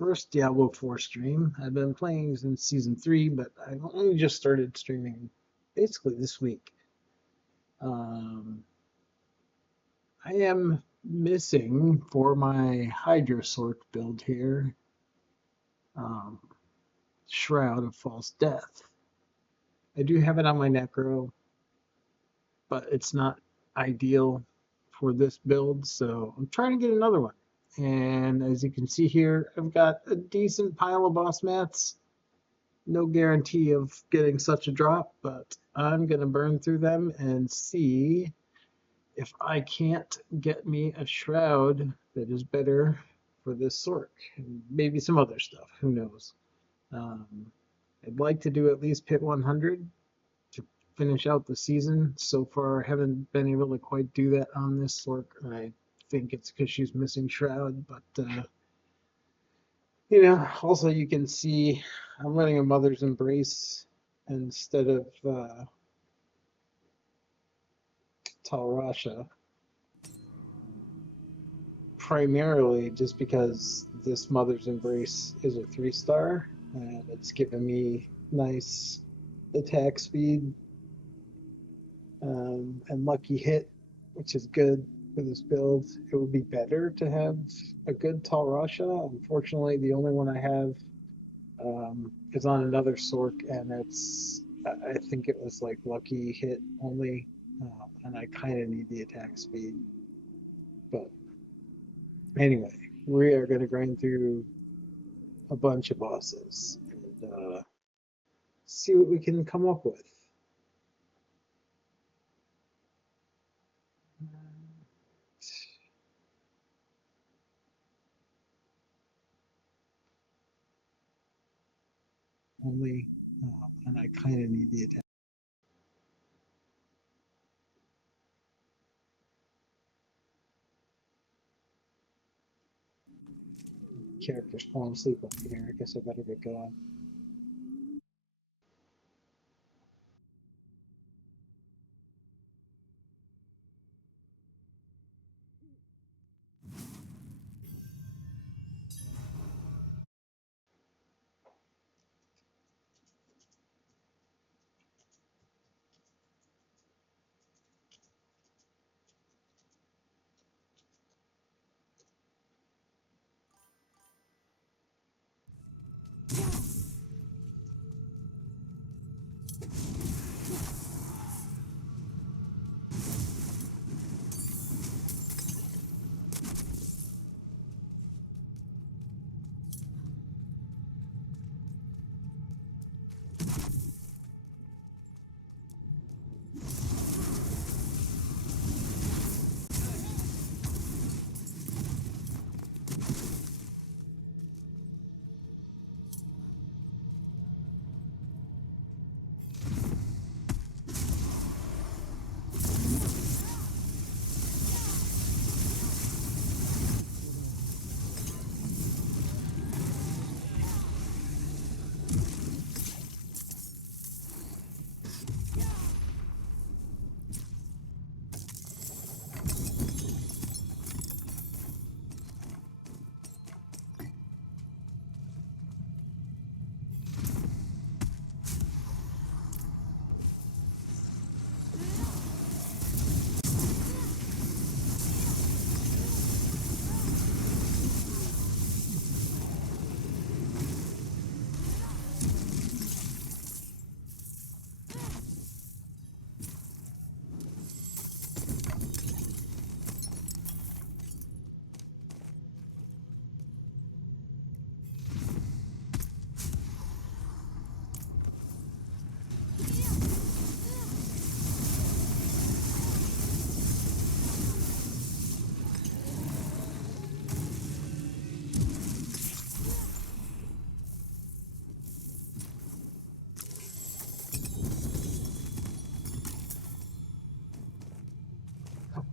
first Diablo 4 stream. I've been playing since season 3, but I've only just started streaming basically this week. Um, I am missing for my Hydra Sword build here, um, Shroud of False Death. I do have it on my Necro, but it's not ideal for this build, so I'm trying to get another one. And as you can see here, I've got a decent pile of boss mats. No guarantee of getting such a drop, but I'm going to burn through them and see if I can't get me a shroud that is better for this Sork and maybe some other stuff. Who knows? Um, I'd like to do at least pit 100 to finish out the season. So far, I haven't been able to quite do that on this Sork. I think it's because she's missing shroud, but also you can see I'm running a Mother's Embrace instead of Talrasha, primarily just because this Mother's Embrace is a 3-star and it's given me nice attack speed and lucky hit, which is good for this build. It would be better to have a good Talrasha. Unfortunately, the only one I have is on another Sork, and I think it was like lucky hit only, and I kind of need the attack speed. But anyway, we are going to grind through a bunch of bosses and see what we can come up with. Only, and I kind of need the attack. Character's falling asleep up here. I guess I better get going.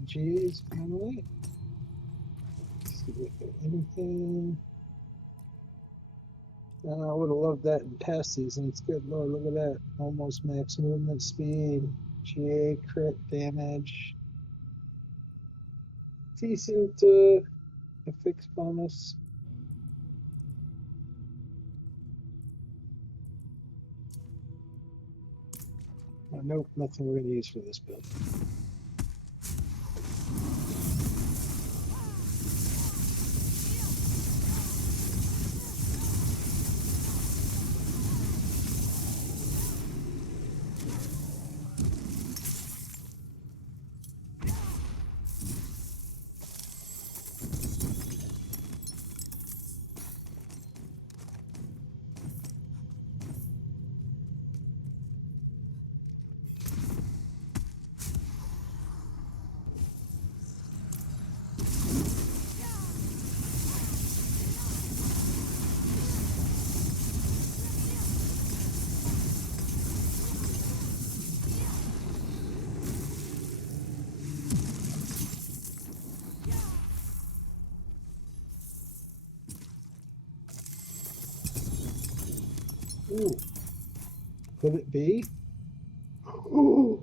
Jeez, finally. See if there's anything. I would have loved that in past seasons. Good lord, look at that. Almost max movement speed. GA crit damage. Decent a fixed bonus. Oh, nope, nothing we're going to use for this build. Ooh, could it be? Ooh,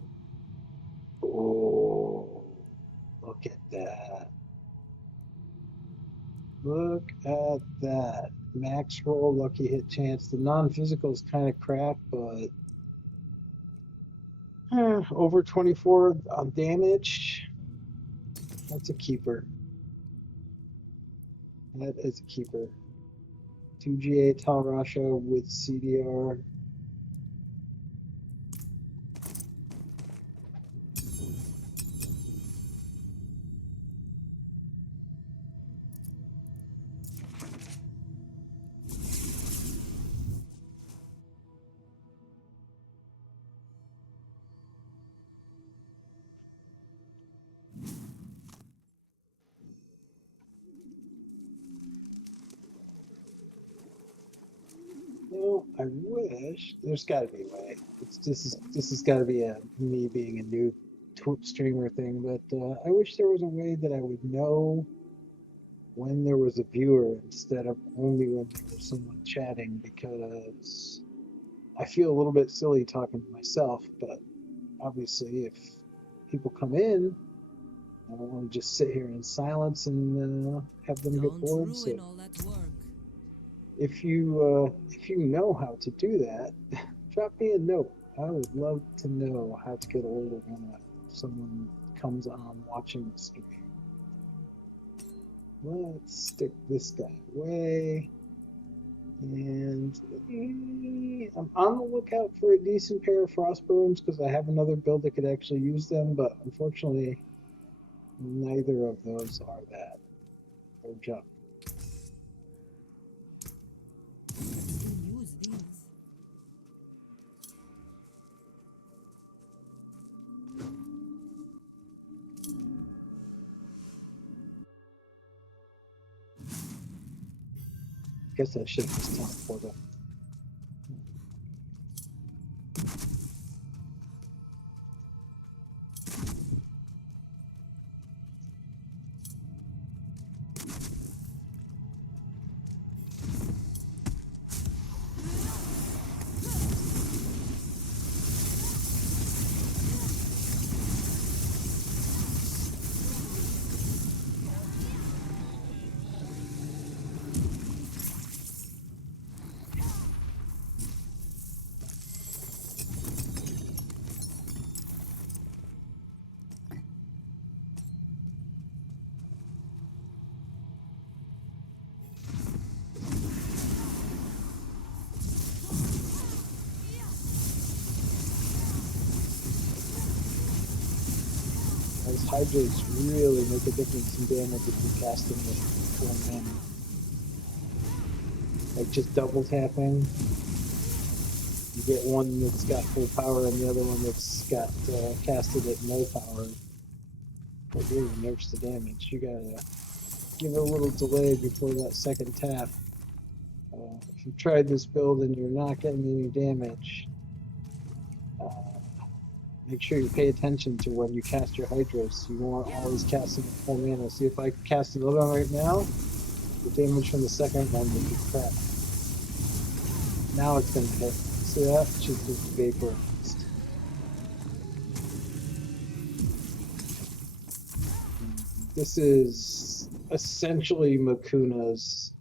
oh, look at that. Look at that. Max roll, lucky hit chance. The non-physical is kind of crap, but over 24 on damage. That's a keeper. That is a keeper. 2GA Talrasha with CDR. No, I wish there's got to be a way. This has got to be a me being a new streamer thing, but I wish there was a way that I would know when there was a viewer instead of only when there was someone chatting, because I feel a little bit silly talking to myself, but obviously if people come in, I don't want to just sit here in silence and have them get Don't bored. So ruin all that work. if you know how to do that, drop me a note. I would love to know how to get older when someone comes on watching the stream. Let's stick this guy away. And I'm on the lookout for a decent pair of Frostburns because I have another build that could actually use them, but unfortunately, neither of those are that. They're junk. Use these. Guess I should have just teleported. Those hydrates really make a difference in damage if you're casting with full mana. Like just double tapping, you get one that's got full power and the other one that's got casted at no power. It really nerfs the damage. You gotta give it a little delay before that second tap. If you've tried this build and you're not getting any damage, uh, make sure you pay attention to when you cast your Hydros. You won't always cast them at full mana. See, if I cast another one right now, the damage from the second one would be crap. Now it's going to hit. See that? It's just vaporized. This is essentially Makuna's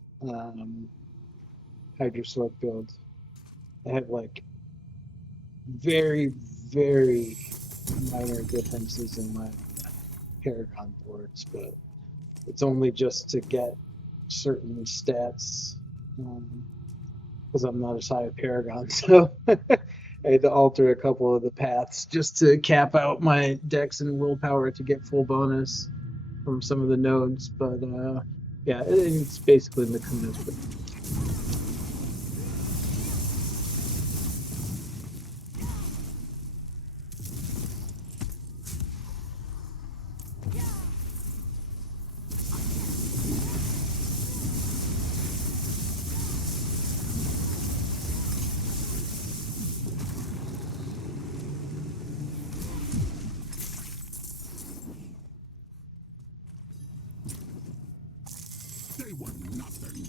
Hydro Sweat build. I have like very, very minor differences in my Paragon boards, but it's only just to get certain stats. Because I'm not as high a Paragon, so I had to alter a couple of the paths just to cap out my dex and willpower to get full bonus from some of the nodes. But yeah, it's basically mechanistic. They were nothing.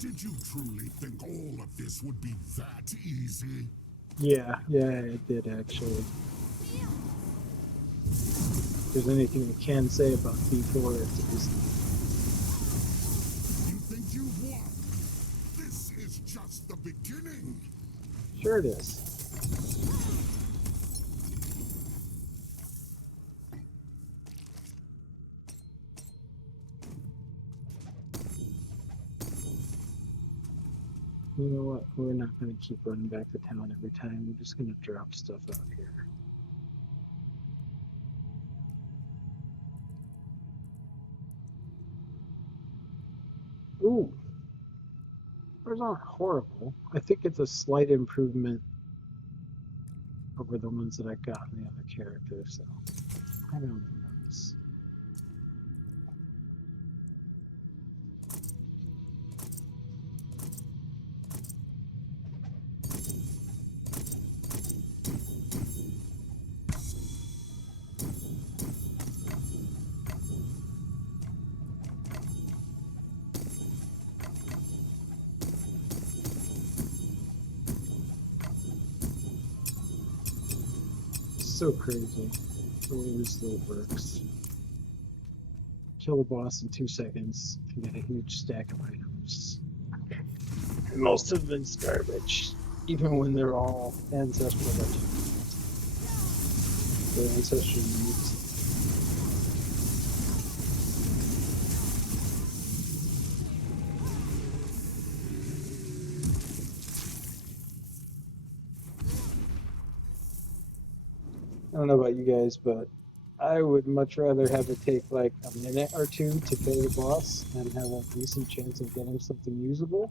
Did you truly think all of this would be that easy? Yeah, it did actually. If there's anything I can say about D4, it's easy. You think you've won? This is just the beginning. Sure it is. You know what? We're not going to keep running back to town every time. We're just going to drop stuff out here. Ooh, those aren't horrible. I think it's a slight improvement over the ones that I got in the other characters, so I don't know. So crazy the way this little works. Kill the boss in 2 seconds and get a huge stack of items. And most of it's garbage, even when they're all ancestral legends. They're ancestral needs. I don't know about you guys, but I would much rather have it take like a minute or two to kill the boss and have a decent chance of getting something usable.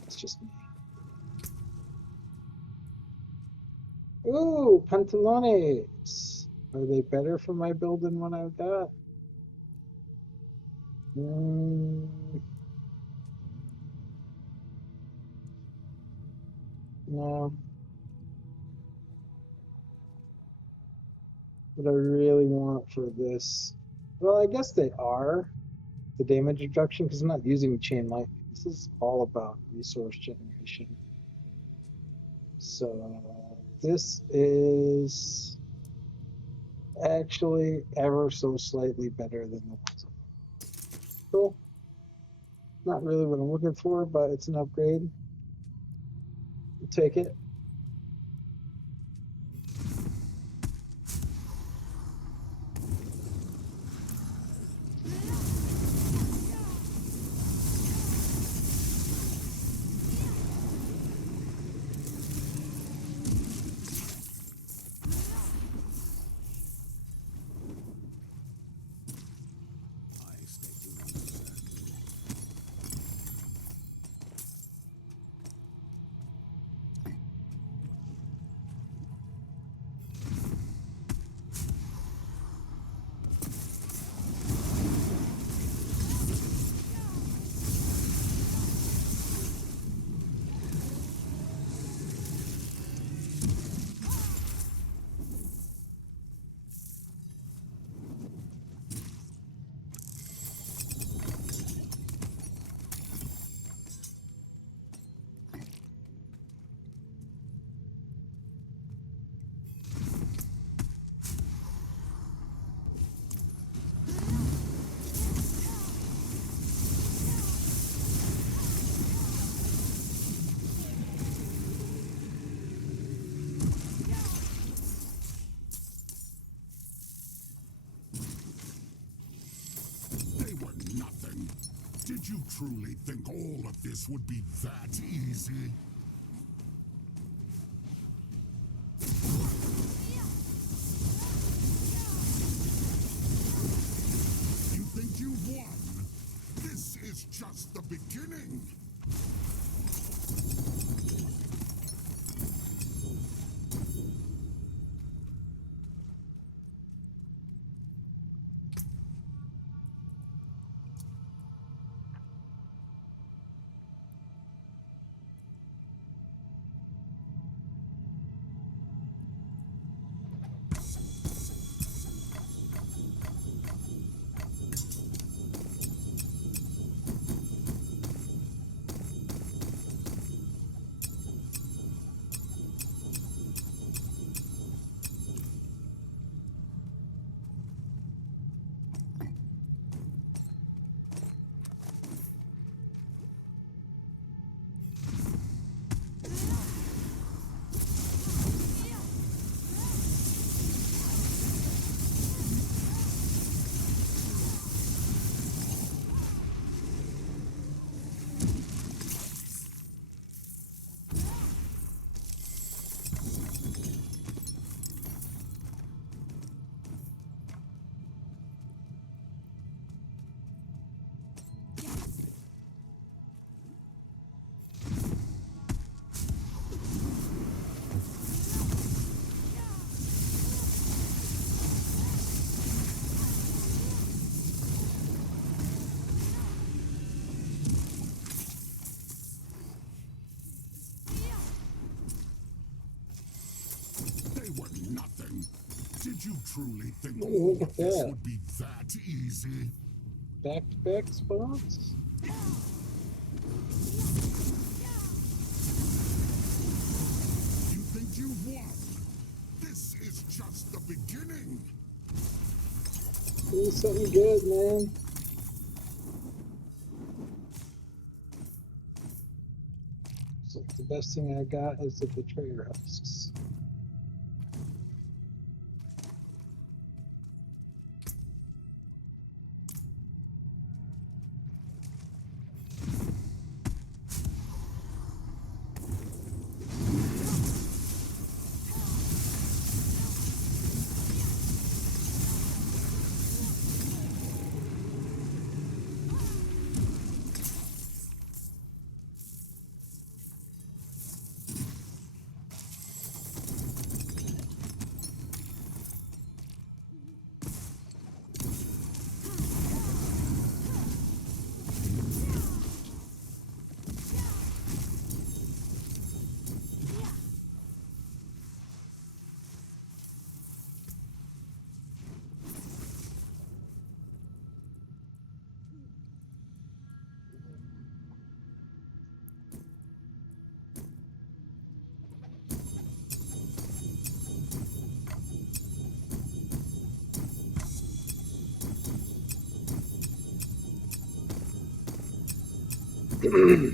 That's just me. Ooh, pantalones. Are they better for my build than what I've got? Mm, no. What I really want for this, well, I guess they are the damage reduction because I'm not using chain lightning. This is all about resource generation. So this is actually ever so slightly better than the ones. Cool. Not really what I'm looking for, but it's an upgrade. I'll take it. I expect you understand. you truly think all of this would be that easy? You think you've won? This is just the beginning. They were nothing. Did you truly think Ooh, all look of at this that. would be that easy? Back-to-back spots? You think you've won? This is just the beginning. Do something good, man. It's like the best thing I got is the betrayer husks.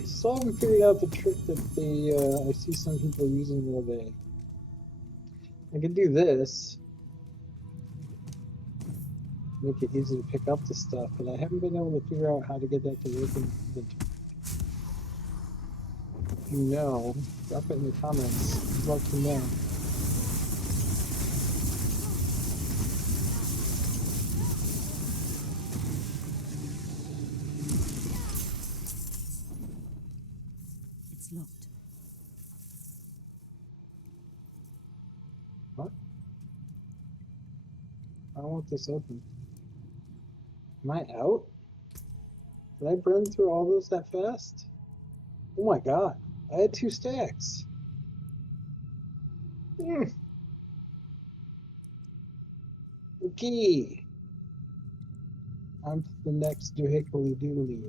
So I haven't figured out the trick that I see some people using where I can do this, make it easy to pick up the stuff, but I haven't been able to figure out how to get that to work in the inventory. If you know, drop it in the comments. I'd love to know. It's locked. What? I don't want this open. Am I out? Did I burn through all those that fast? Oh my god. I had 2 stacks. Mm, okay. On to the next doohickly doodly.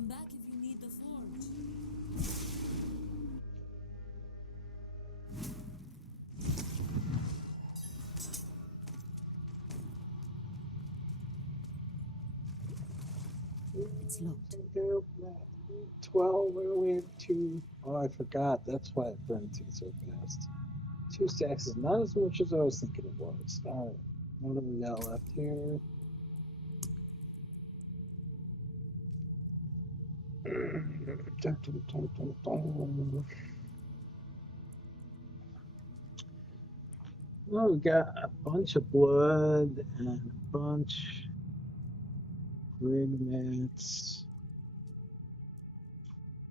Come back if you need the forge. It's locked. 12, where are we at 2? Oh, I forgot. That's why it burned through so fast. 2 stacks is not as much as I was thinking it was. Alright, what do we got left here? Dun, dun, dun, dun, dun. Well, we got a bunch of blood and a bunch of rig mats.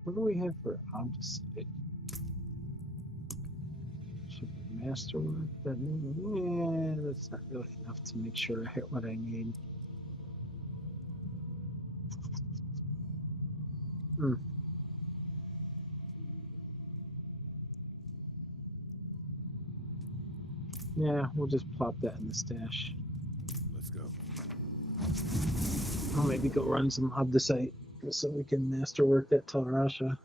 What do we have for opposite? Should be masterwork. Yeah, that's not really enough to make sure I hit what I need. Hmm. Yeah, we'll just plop that in the stash. Let's go. I'll maybe go run some obdicite so we can masterwork that Telrasha.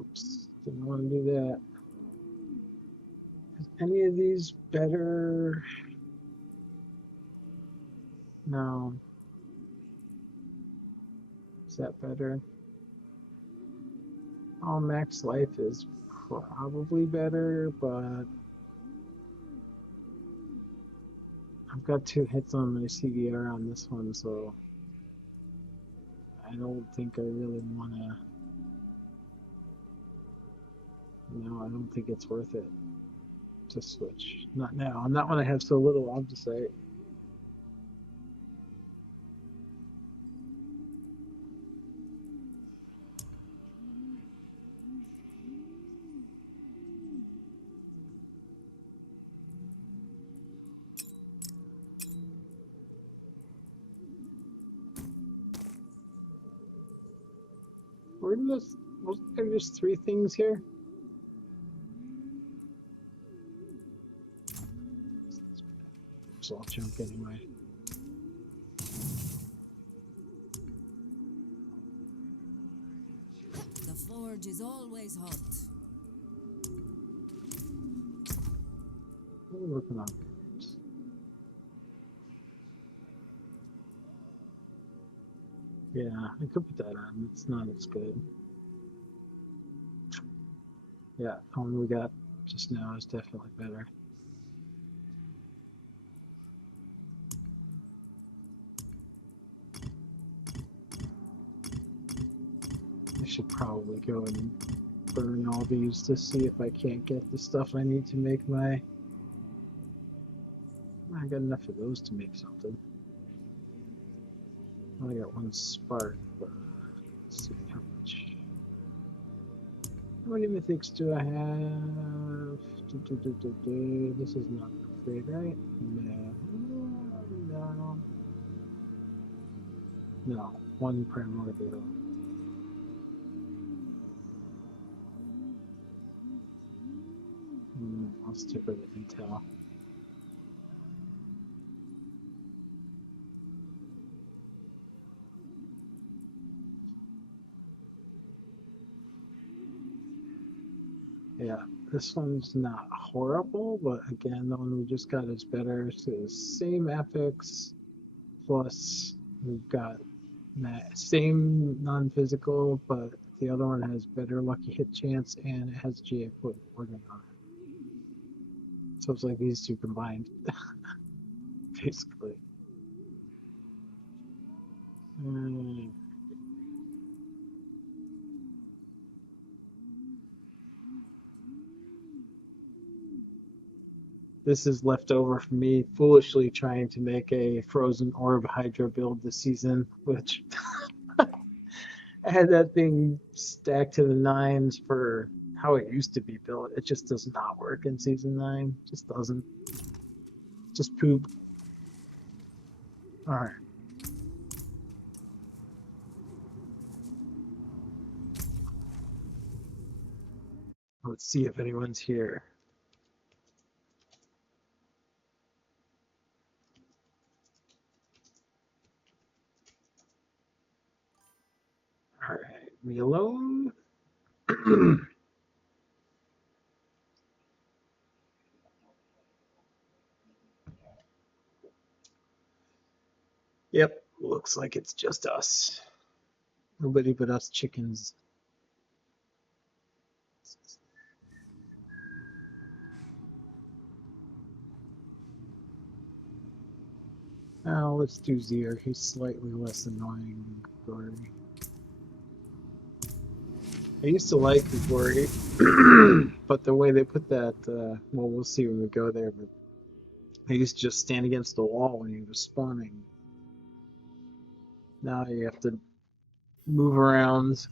Oops, didn't want to do that. Is any of these better? No. Is that better? Oh, max life is probably better, but I've got 2 hits on my CDR on this one, so I don't think I really want to. No, I don't think it's worth it to switch. Not now. Not when I have so little obdicite. Where did this? Was there just 3 things here? It's all junk anyway. The forge is always hot. What are we working on? Yeah, I could put that on. It's not as good. Yeah, the one we got just now is definitely better. I should probably go and burn all these to see if I can't get the stuff I need to make my. I got enough of those to make something. I only got 1 spark, but let's see how much. How many mythics do I have? This is not an upgrade, right? No. No. No. 1 primordial. I'll stick with intel. Yeah, this one's not horrible, but again, the one we just got is better. So the same epics, plus we've got that same non-physical, but the other one has better lucky hit chance and it has GA wording on it. So it's like these 2 combined, basically. Mm. This is left over from me foolishly trying to make a frozen orb hydra build this season, which I had that thing stacked to the 9s for how it used to be built. It just does not work in season 9. Just doesn't. Just poop. All right. Let's see if anyone's here. All right, me alone. Yep, looks like it's just us. Nobody but us chickens. Now let's do Zier. He's slightly less annoying than Glory. I used to like Glory, but the way they put that, well, we'll see when we go there, but I used to just stand against the wall when he was spawning. Now you have to move around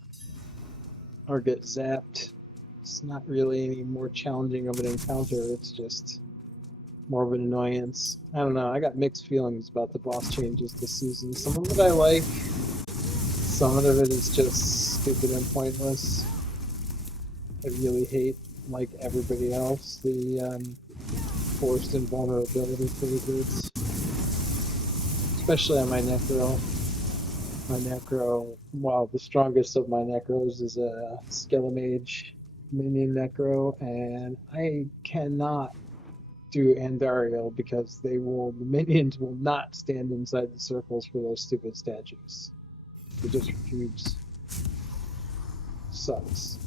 or get zapped. It's not really any more challenging of an encounter, it's just more of an annoyance. I don't know, I got mixed feelings about the boss changes this season. Some of it I like, some of it is just stupid and pointless. I really hate, like everybody else, the forced invulnerability for the goods. Especially on my Necro. My Necro, well, the strongest of my Necros is a Skelemage minion Necro, and I cannot do Andariel because the minions will not stand inside the circles for those stupid statues. They just refuse. Sucks.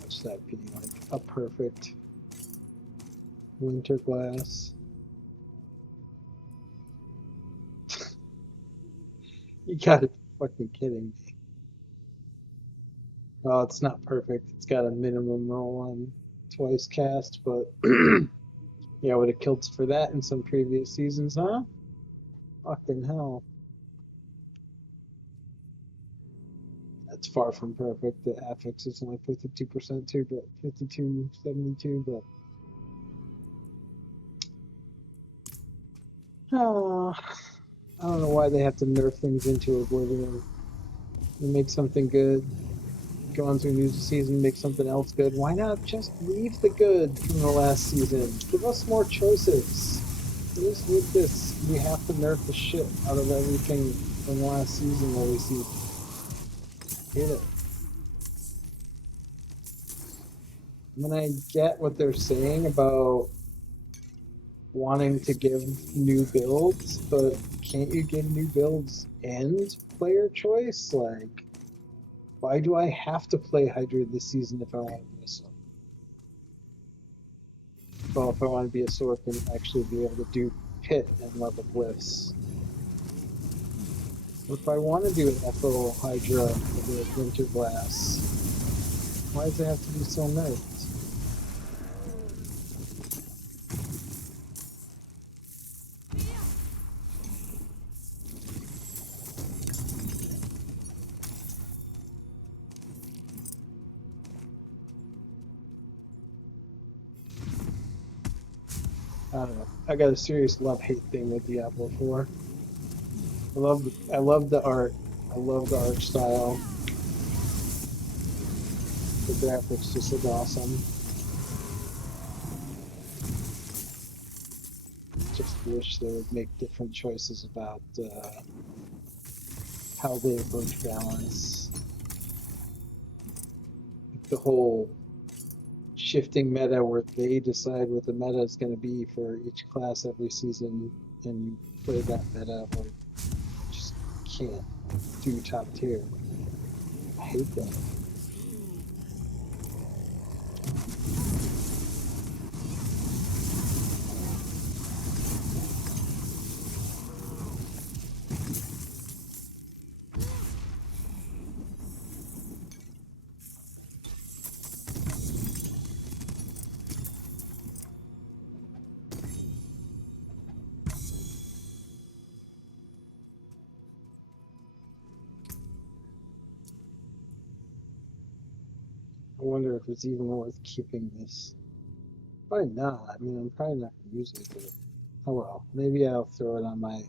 What's that be like? A perfect winter glass. You gotta be fucking kidding me. Well, it's not perfect. It's got a minimum roll on twice cast, but yeah, I would have killed for that in some previous seasons, huh? Fucking hell. That's far from perfect. The affix is only 52% too, but 52.72, but oh, I don't know why they have to nerf things into oblivion. They make something good, go on to a new season, make something else good. Why not just leave the good from the last season? Give us more choices. At least with this, we have to nerf the shit out of everything from the last season where we see hit it. I mean, I get what they're saying about wanting to give new builds, but can't you give new builds and player choice? Like, why do I have to play Hydra this season if I want to be a sword? Well, if I want to be a sword and actually be able to do Pit and Level Bliss. Or if I want to do an Echo Hydra with Winter Glass, why does it have to be so nerfed? I don't know. I got a serious love-hate thing with Diablo 4. I love the art. I love the art style. The graphics just look awesome. Just wish they would make different choices about how they approach balance. The whole shifting meta where they decide what the meta is going to be for each class every season and you play that meta or just can't do top tier. I hate that. wonder if it's even worth keeping this. Probably not. I mean, I'm probably not gonna use it, but oh well. Maybe I'll throw it on my.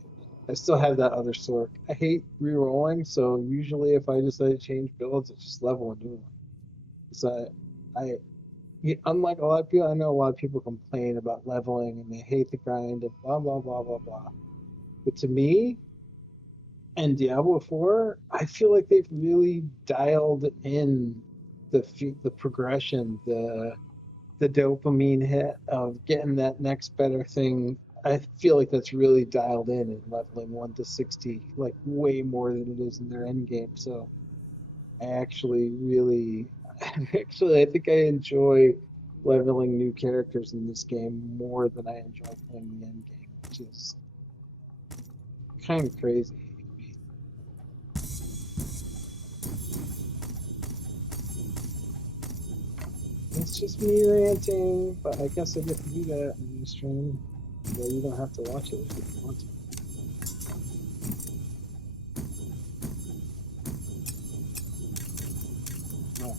I still have that other sword. I hate re-rolling, so usually if I decide to change builds, it's just level a new one. So unlike a lot of people, I know a lot of people complain about leveling and they hate the grind and blah blah blah blah blah. But to me, and Diablo 4, I feel like they've really dialed in the progression, the dopamine hit of getting that next better thing. I feel like that's really dialed in leveling 1 to 60, like way more than it is in their end game. So I actually really, actually, I think I enjoy leveling new characters in this game more than I enjoy playing the end game, which is kind of crazy. It's just me ranting, but I guess I get to do that in the stream. Well, you don't have to watch it if you don't want to. Oh,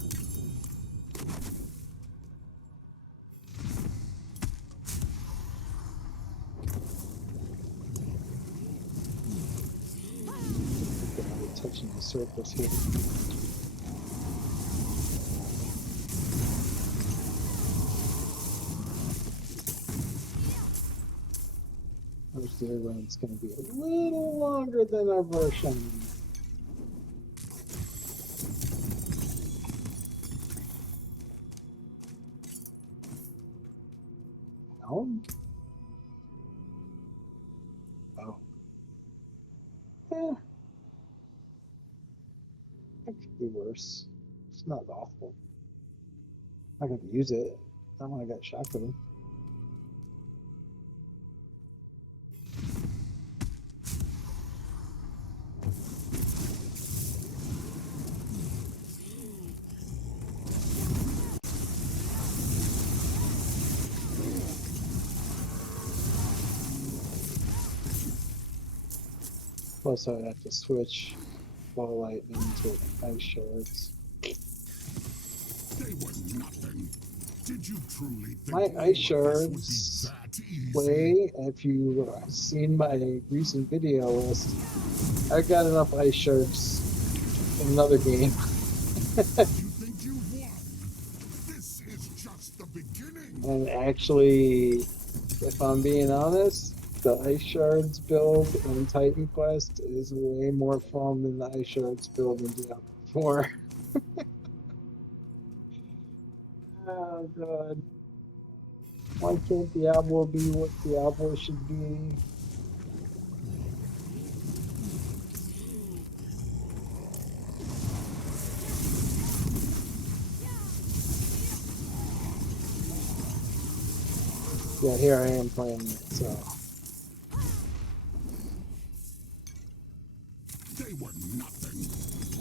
okay, I'm touching the surface here. Our zero run's going to be a little longer than our version. No? Oh. Eh, it could be worse. It's not awful. I'm not going to use it. Not when I got shotgun. Plus, I would have to switch ball lightning to ice shards. They were nothing. Did you truly think My all ice of this would be shards that easy? play, if you seen my recent video list, I got enough ice shards in another game. You think you've won? This is just the beginning. And actually, if I'm being honest, the ice shards build in Titan Quest is way more fun than the ice shards build in Diablo 4. Oh god. Why can't Diablo be what Diablo should be? Yeah, here I am playing it, so. They were nothing.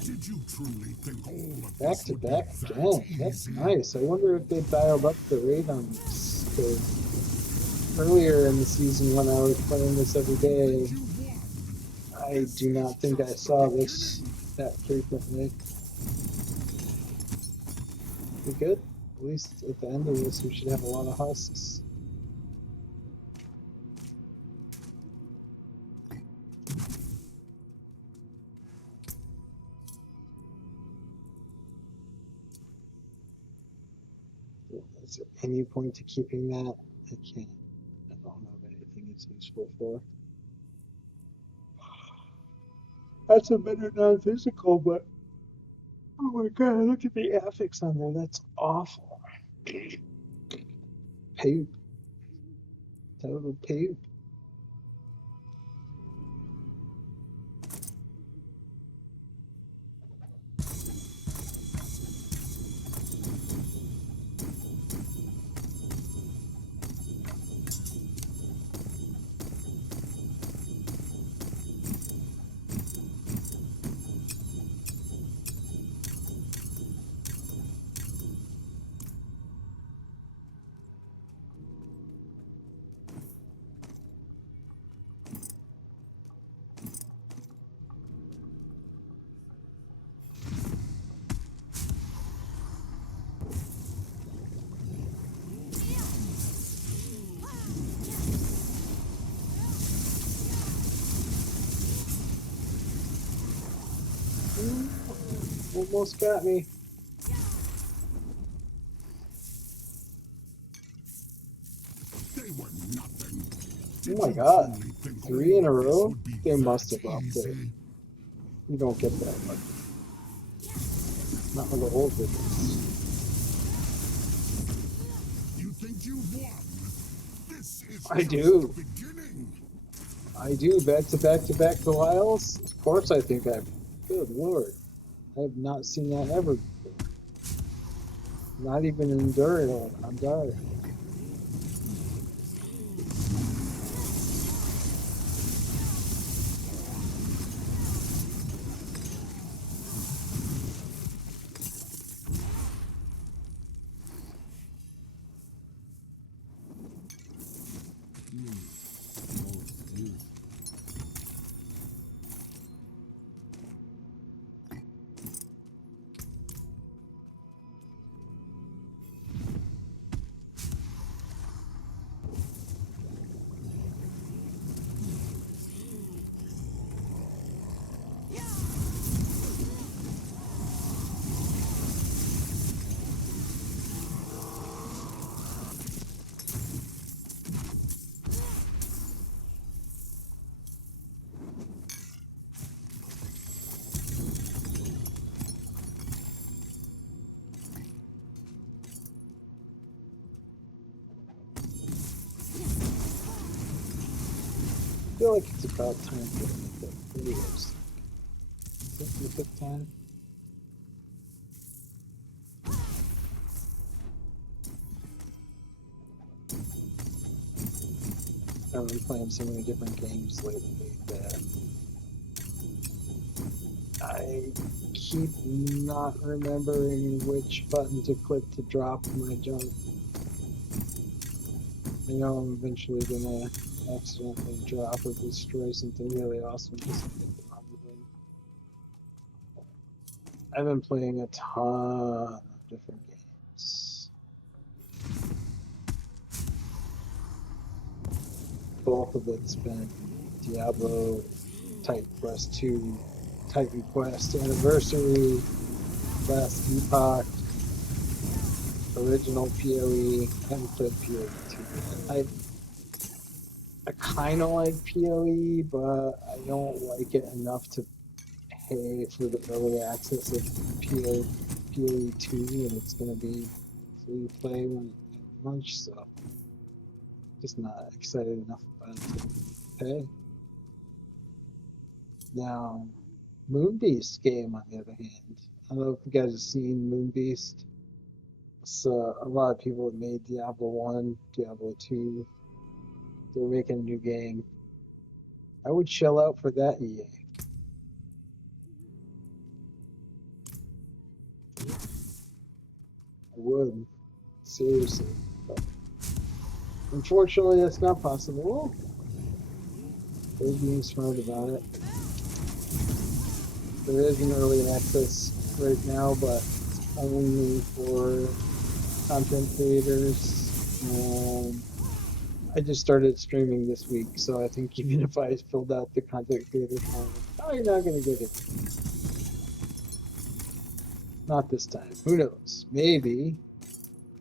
Did you truly think all of Back this to would be back that again. That's easy? nice. I wonder if they dialed up the rate on this. Because earlier in the season, when I was playing this every day, You won. I This do is not think I just the saw this beginning. that frequently. We good? At least at the end of this, we should have a lot of husks. Is there any point to keeping that? I can't. I don't know if anything it's useful for. That's a better non-physical, but oh my god, look at the affix on there. That's awful. Poop. Total poop. Almost got me. They were nothing. Oh Did my you god. truly think 3 in all a of this row? would be They must that have upped it. easy? You don't get that lucky. Not with the old videos. You think you've won? This is I just the do. beginning. I do. Back to back to back Belials? Of course I think I've... Good lord. I have not seen that ever before. Not even in Dario. On Dario. I feel like it's about time for the videos. Is it mythic time? I've been playing so many different games lately that I keep not remembering which button to click to drop my junk. I know I'm eventually gonna accidentally drop or destroy something really awesome because I clicked the wrong button. I've been playing a ton of different games. Both of it's been Diablo, Titan Quest 2, Titan Quest Anniversary, Last Epoch, original PoE. I haven't played PoE 2 yet. I kind of like PoE, but I don't like it enough to pay for the early access of PoE 2, and it's going to be free play when it launches, so just not excited enough about it to pay. Now, Moonbeast game, on the other hand, I don't know if you guys have seen Moonbeast. So a lot of people have made Diablo 1, Diablo 2. They're making a new game. I would shell out for that, EA. I would. Seriously. But unfortunately, that's not possible. They're being smart about it. There is an early access right now, but it's only for content creators. I just started streaming this week, so I think even if I filled out the content creator form, probably not going to get it. Not this time. Who knows? Maybe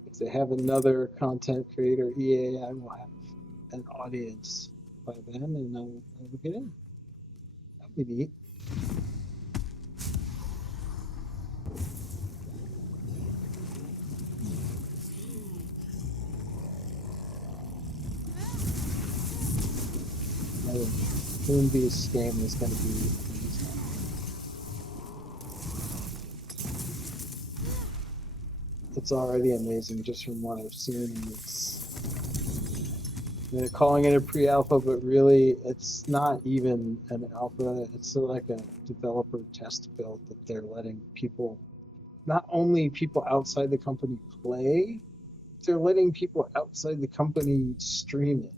if they have another content creator EA, I will have an audience by then, and I'll get in. That'd be neat. Another Moonbeast game is going to be amazing. It's already amazing just from what I've seen. They're calling it a pre-alpha, but really it's not even an alpha. It's sort of like a developer test build that they're letting people, not only people outside the company play, they're letting people outside the company stream it,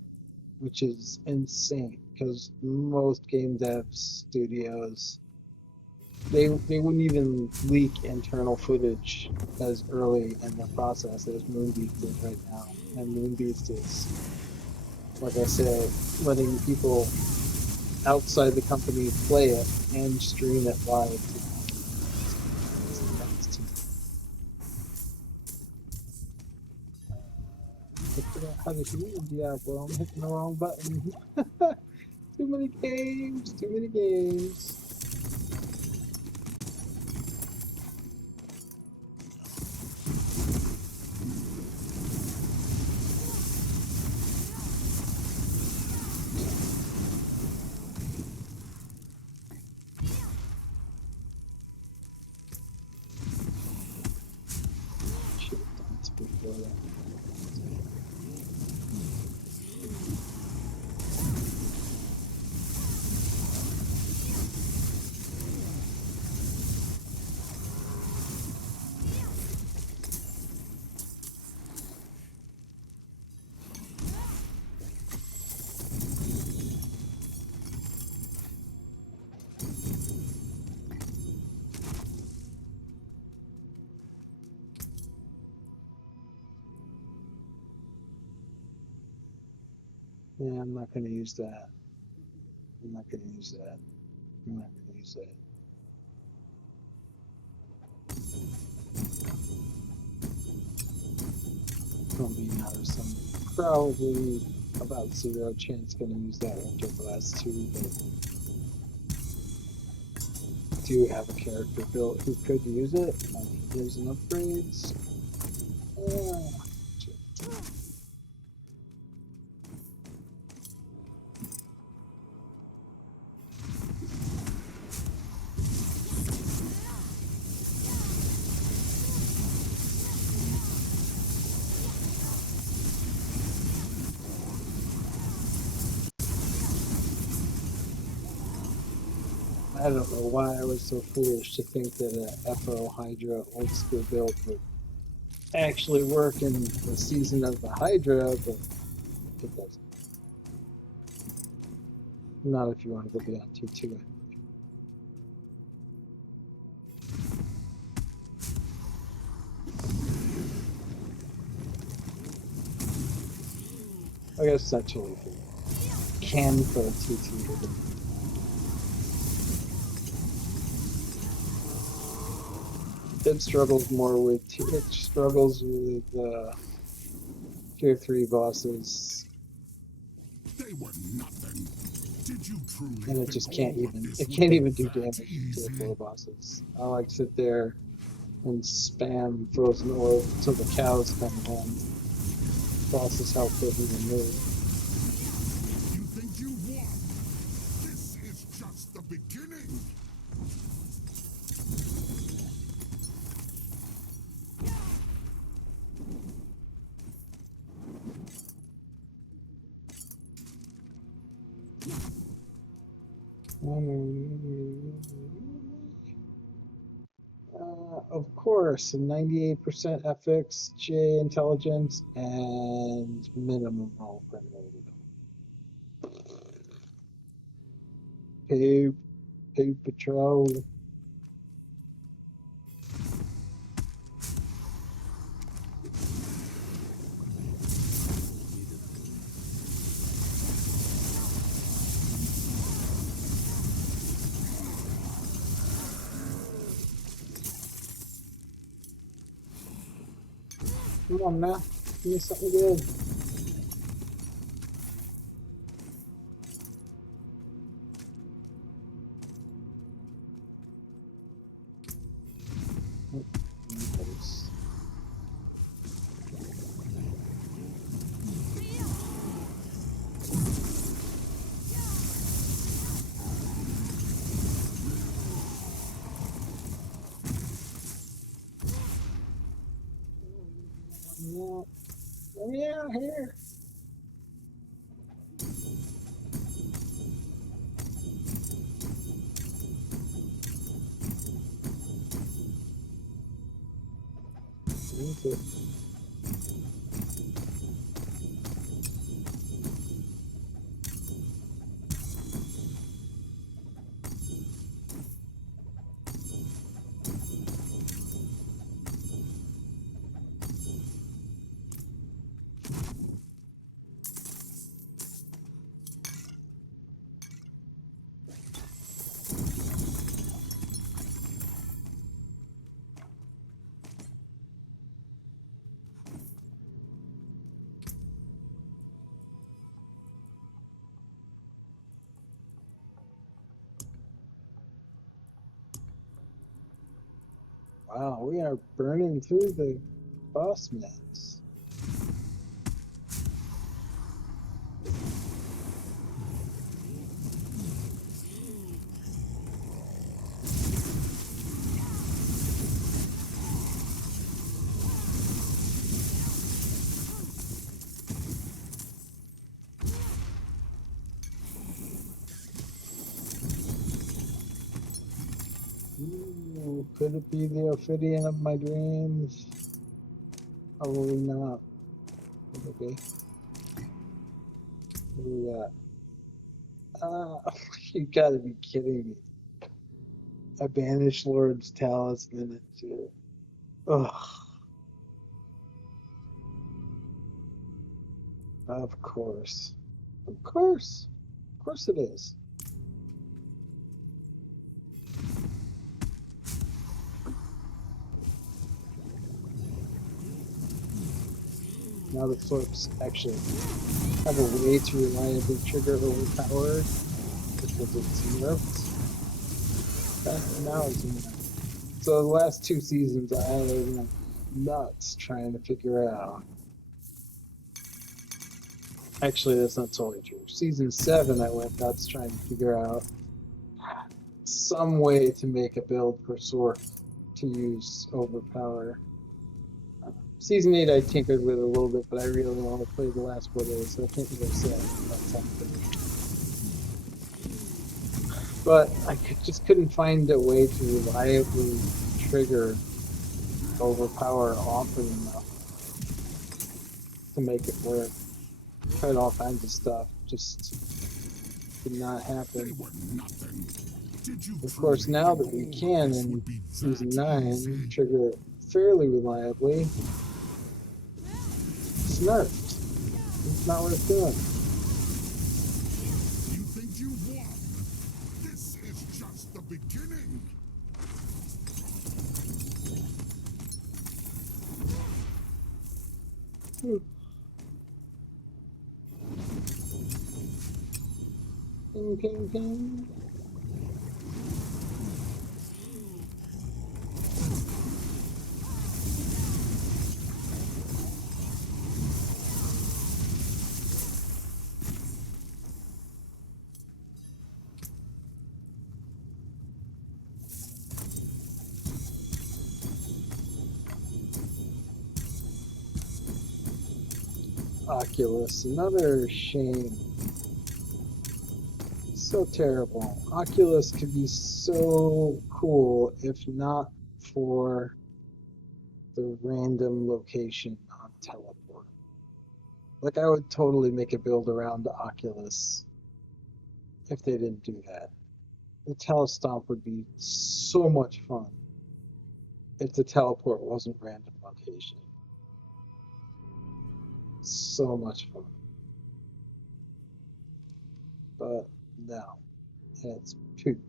which is insane because most game dev studios they wouldn't even leak internal footage as early in the process as Moonbeast is right now. And Moonbeast is, like I said, letting people outside the company play it and stream it live to how to shoot in Diablo. I'm hitting the wrong button. Too many games, too many games. Should have done this before that. Yeah, I'm not gonna use that. I'm not gonna use that. I'm not gonna use that. Don't be out of some probably about zero chance gonna use that after the last two, but do have a character built who could use it. I mean, there's an upgrades. Uh, I don't know why I was so foolish to think that a FO Hydra old school build would actually work in the season of the Hydra, but it doesn't. Not if you want to go beyond 2-2. I guess essentially if you can put a 2-2. It struggles more with it struggles with tier 3 bosses, They were nothing. Did you truly and it think just can't all of even this it would can't be even do that damage to tier easy? 4 bosses. I like sit there and spam frozen orb till the cows come home. Bosses help doesn't even move. You think you won? This is just the beginning. Of course, 98% FXJ intelligence and minimum roll for pay pay patrol. Come on now, give me something good. Oh, nice. Yeah, let me out here. Okay. Wow, we are burning through the boss mats. Ooh, could it be the Ophidian of my dreams? Probably not. Could it be? What do we got? You gotta be kidding me. A Banished Lord's Talisman too. Ugh, of course. Of course. Of course it is. Now the folks actually have a way to reliably trigger overpower because it's nerfed. Now it's nerfed. So the last two seasons I went nuts trying to figure out. Actually, that's not totally true. Season 7 I went nuts trying to figure out some way to make a build for Sork to use overpower. Season 8 I tinkered with it a little bit, but I really only played the last 4 days, so I can't really say I had enough time for it. But just couldn't find a way to reliably trigger overpower often enough to make it work. Tried all kinds of stuff, just did not They happen. were nothing. Did you Of truly course, now think that we all of can this in would be season that 9 easy? trigger it fairly reliably, it's nerfed. It's not worth doing. You think you've won? This is just the beginning. Ping, ping, ping. Oculus, another shame. So terrible. Oculus could be so cool if not for the random location on teleport. Like I would totally make a build around the Oculus if they didn't do that. The telestomp would be so much fun if the teleport wasn't random location. So much fun. But no, it's poop.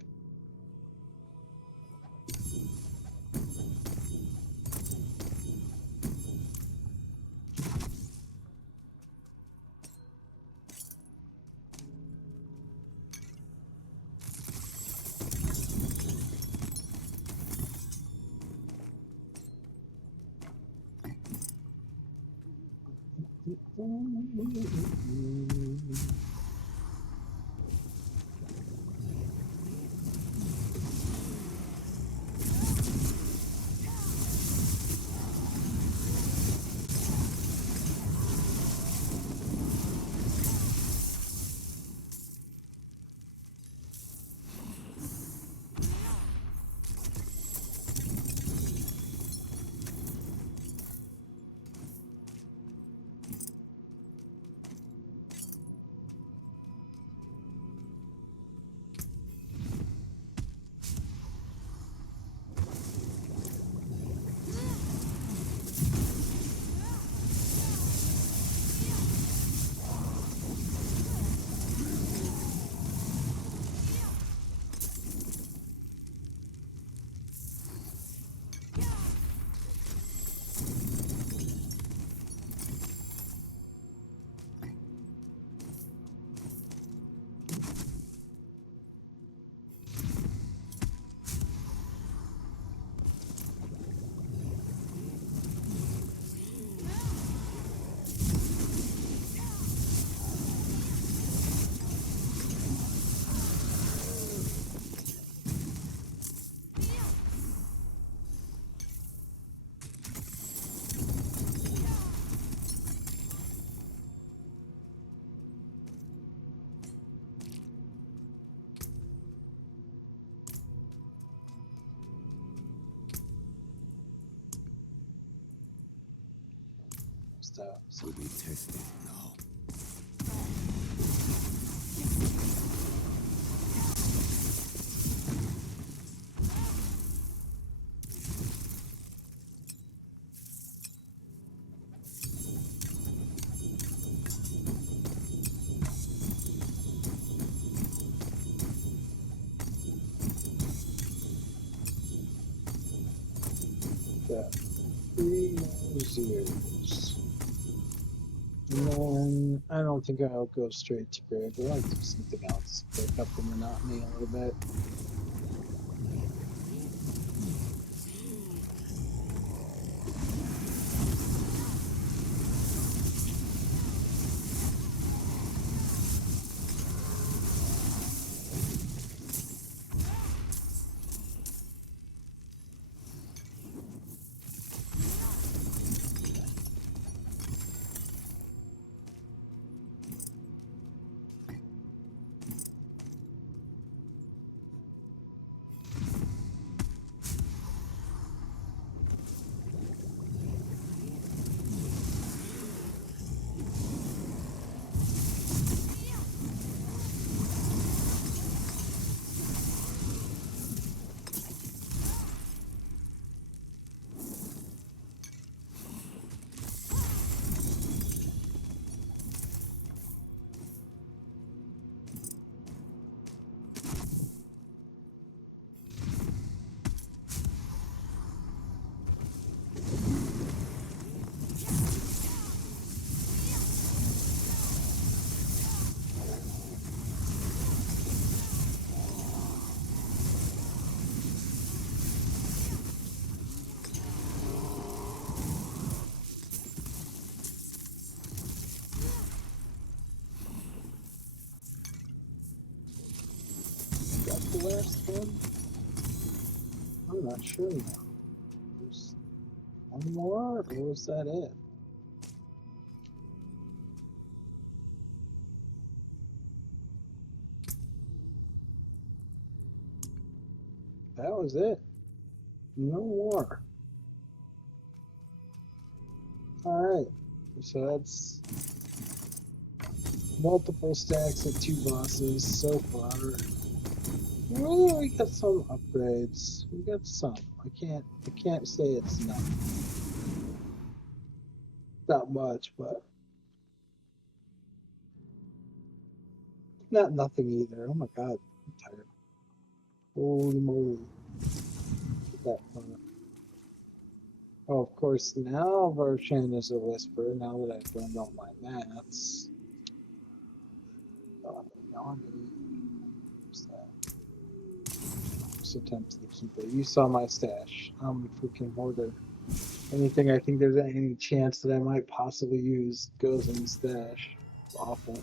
chest out. So To be tested now. got 3 more zeros. And then I don't think I'll go straight to grave. I like to do something else. Break up the monotony a little bit. Got the last one? I'm not sure now. There's one more, or was that it? That was it. No more. Alright. So that's multiple stacks of 2 bosses so far. Well, we got some upgrades. We got some. I can't say it's not much, but not nothing either. Oh my god, I'm tired. Holy moly. Get that fun. Oh, of course, now Vershan is a whisper, now that I've done all my maths. Darn it. What's that? I'm so tempted to keep it. You saw my stash. I'm a freaking hoarder. Anything I think there's any chance that I might possibly use goes in the stash. It's awful.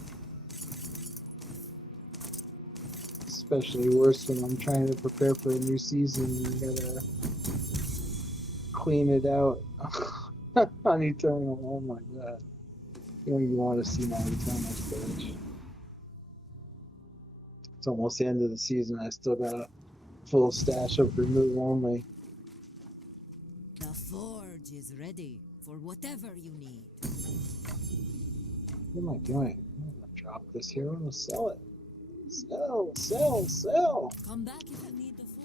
Especially worse when I'm trying to prepare for a new season and I gotta clean it out on Eternal. Oh my god. You don't even want to see my Eternal stash. It's almost the end of the season. I still got a full stash of remove only. The forge is ready for whatever you need. What am I doing? I'm gonna drop this here. I'm gonna sell it. Sell, sell, sell. Come back if you need the forge.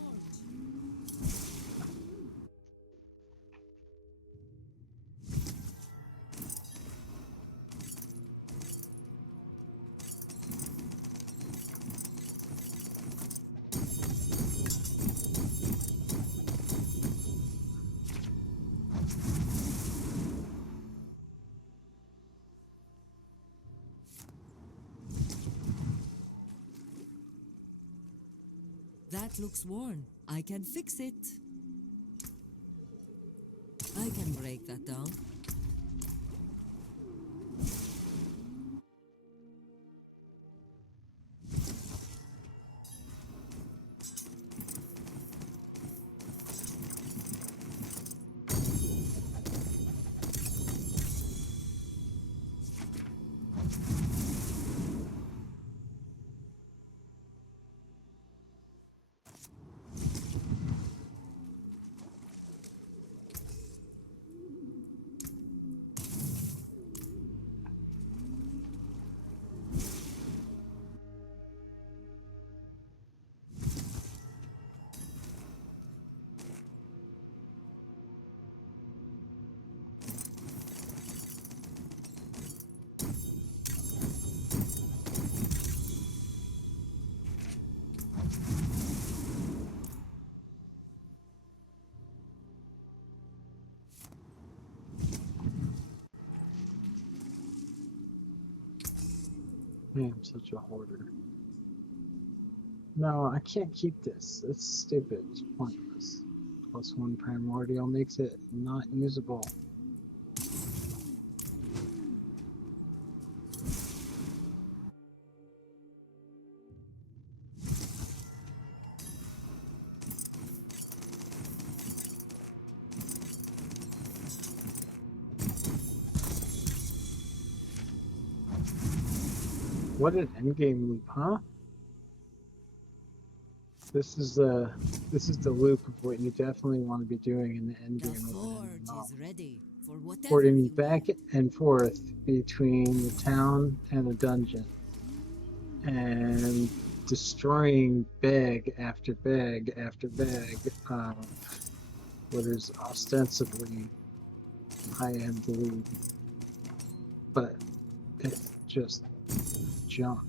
That looks worn. I can fix it. I can break that down. I am such a hoarder. No, I can't keep this. It's stupid. It's pointless. +1 primordial makes it not usable. What an endgame loop, huh? This is the loop of what you definitely want to be doing in the The endgame of an forge MMO. is ready for whatever Porting you back need. and forth between the town and the dungeon and destroying bag after bag after bag of what is ostensibly high-end loot, but it's just junk.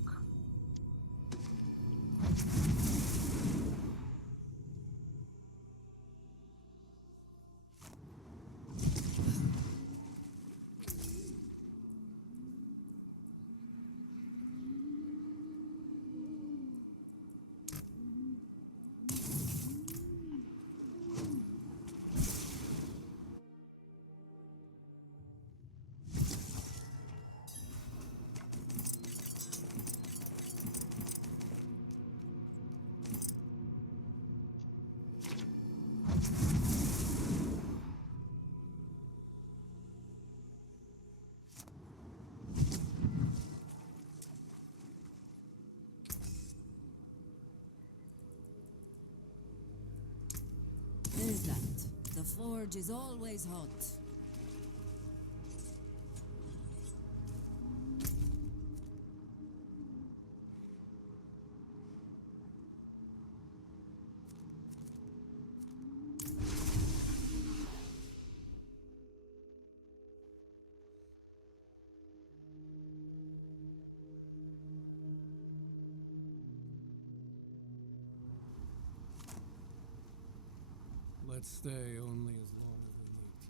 There's that. The forge is always hot. Let's stay only as long as we need to.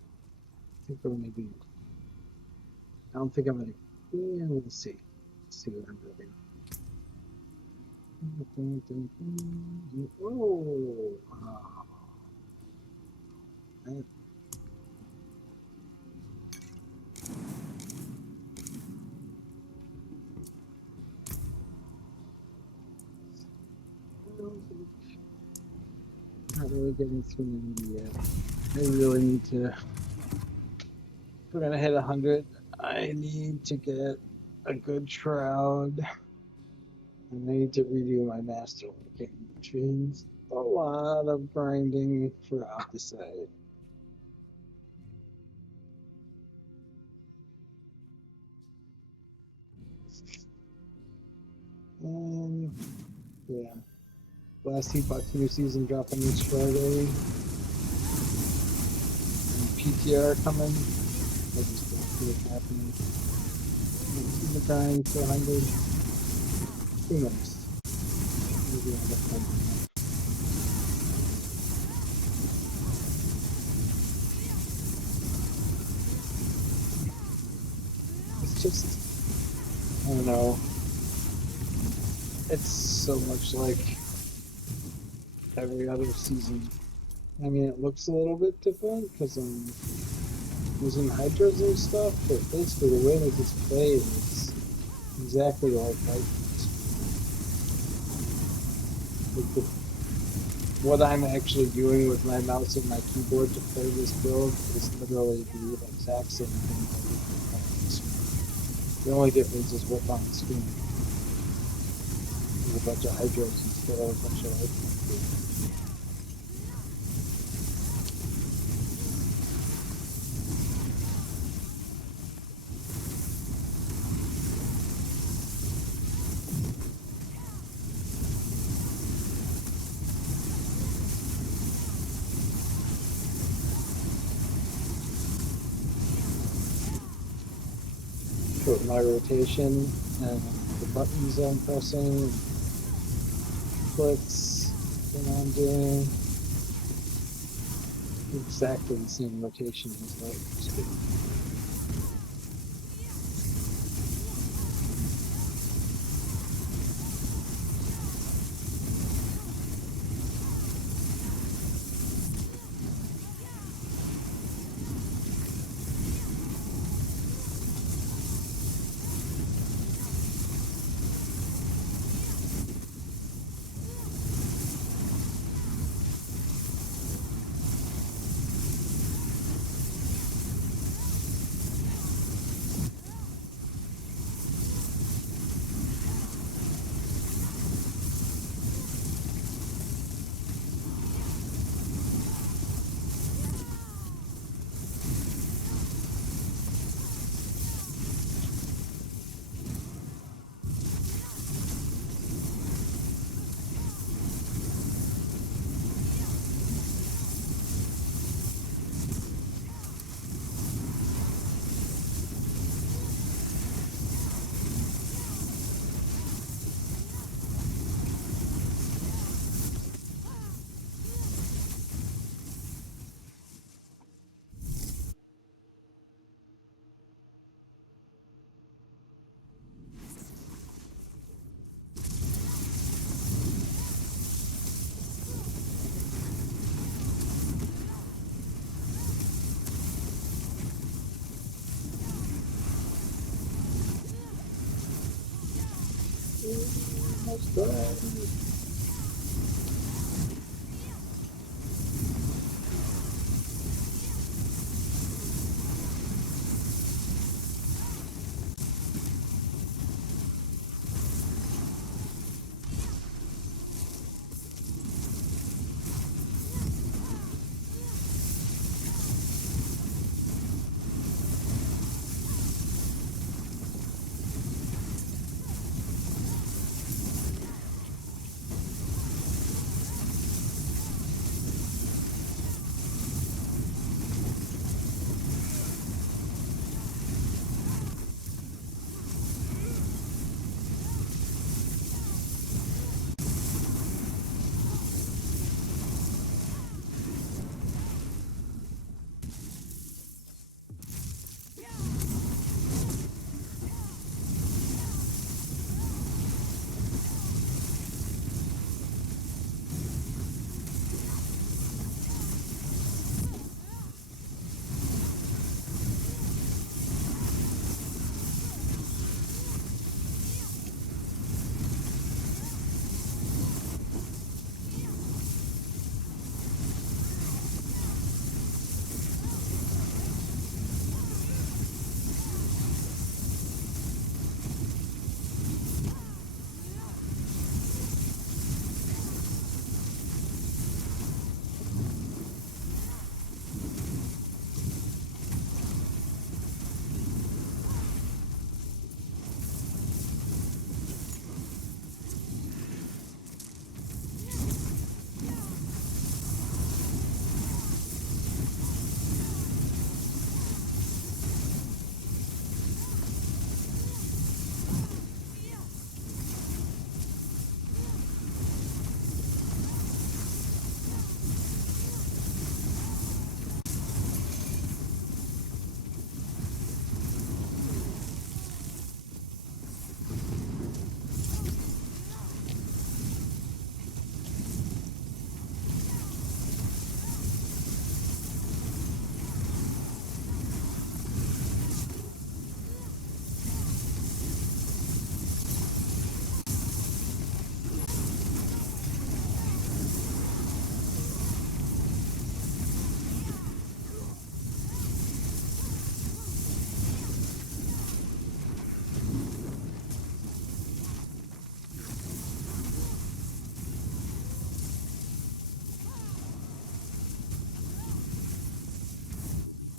I think I'm gonna be. I don't think I'm gonna. Yeah, we'll see. Let's see what I'm doing. Oh, that- not really getting through 90 yet. I really need to. If we're gonna hit 100, I need to get a good shroud. And I need to redo my master working, which means a lot of grinding for opposite. And yeah, last Bucks new season dropping this Friday. And PTR coming. I just don't see it happening. In the grind to 100. Who knows? Maybe I'll look like that. It's just, I don't know. It's so much like every other season. I mean, it looks a little bit different because I'm using hydras and stuff, but basically the way that it's played is exactly like what I'm actually doing with my mouse and my keyboard to play this build is literally the exact same thing that we can play on the screen. The only difference is what's on the screen. There's a bunch of hydras instead of a bunch of like put my rotation and the buttons I'm pressing and clicks that I'm doing. Exactly the same rotation as the screen. Almost done.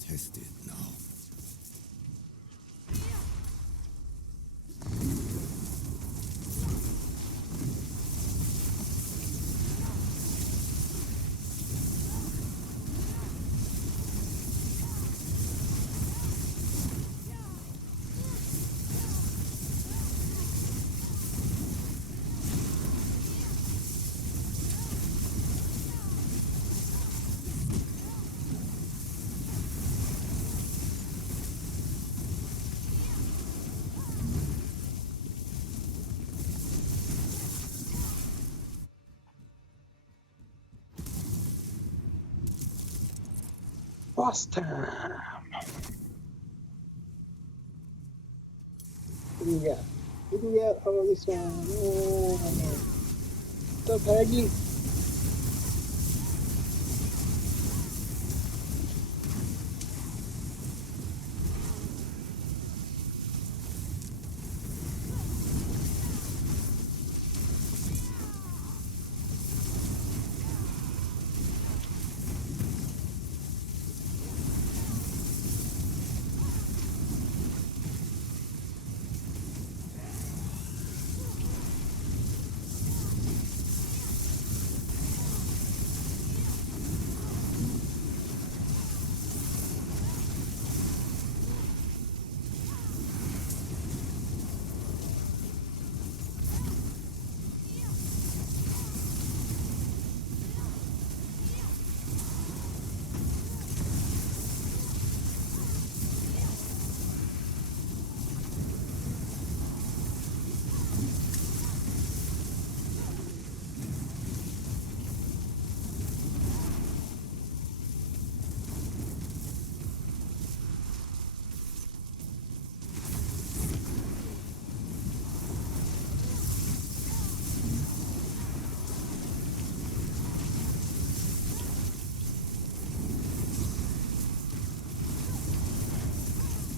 Tested now. Boss time. What do you got? What do you got? Oh, this one. Oh, what's up, Aggie?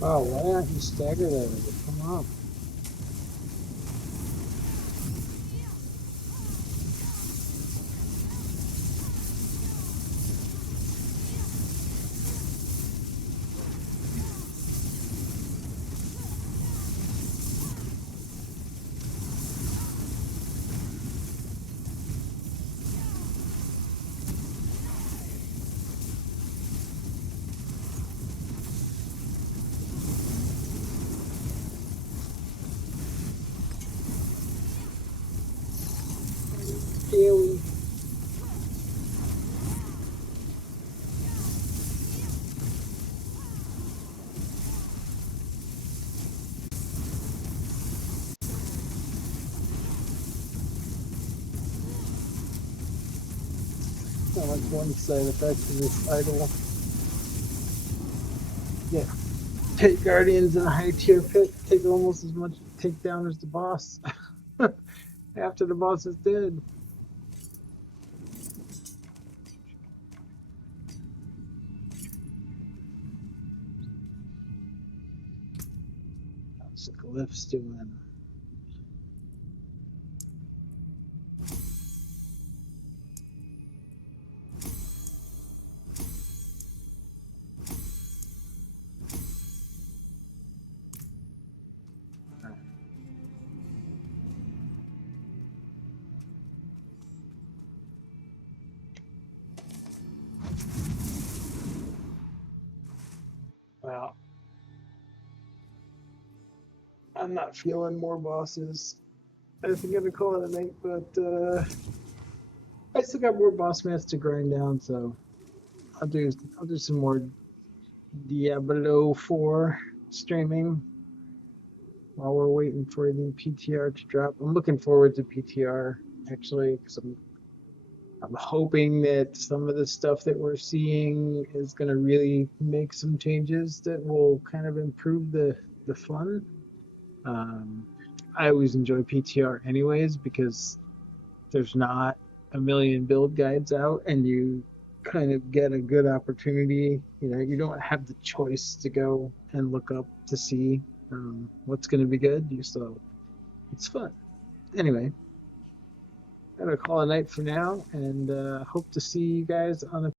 Oh, why aren't you staggered already? Come on. Scaly. Not like one side effect of this idol. Yeah. Pit guardians in a high tier pit take almost as much takedown as the boss after the boss is dead. How's the glyphs doing? Well, I'm not feeling more bosses. I think I'm gonna call it a night, but I still got more boss mats to grind down, so I'll do some more Diablo 4 streaming while we're waiting for the PTR to drop. I'm looking forward to PTR actually because I'm hoping that some of the stuff that we're seeing is going to really make some changes that will kind of improve the fun. Um, I always enjoy PTR anyways because there's not a million build guides out and you kind of get a good opportunity. You know, you don't have the choice to go and look up to see what's going to be good. So it's fun. Anyway, I'm gonna call it a night for now and hope to see you guys on a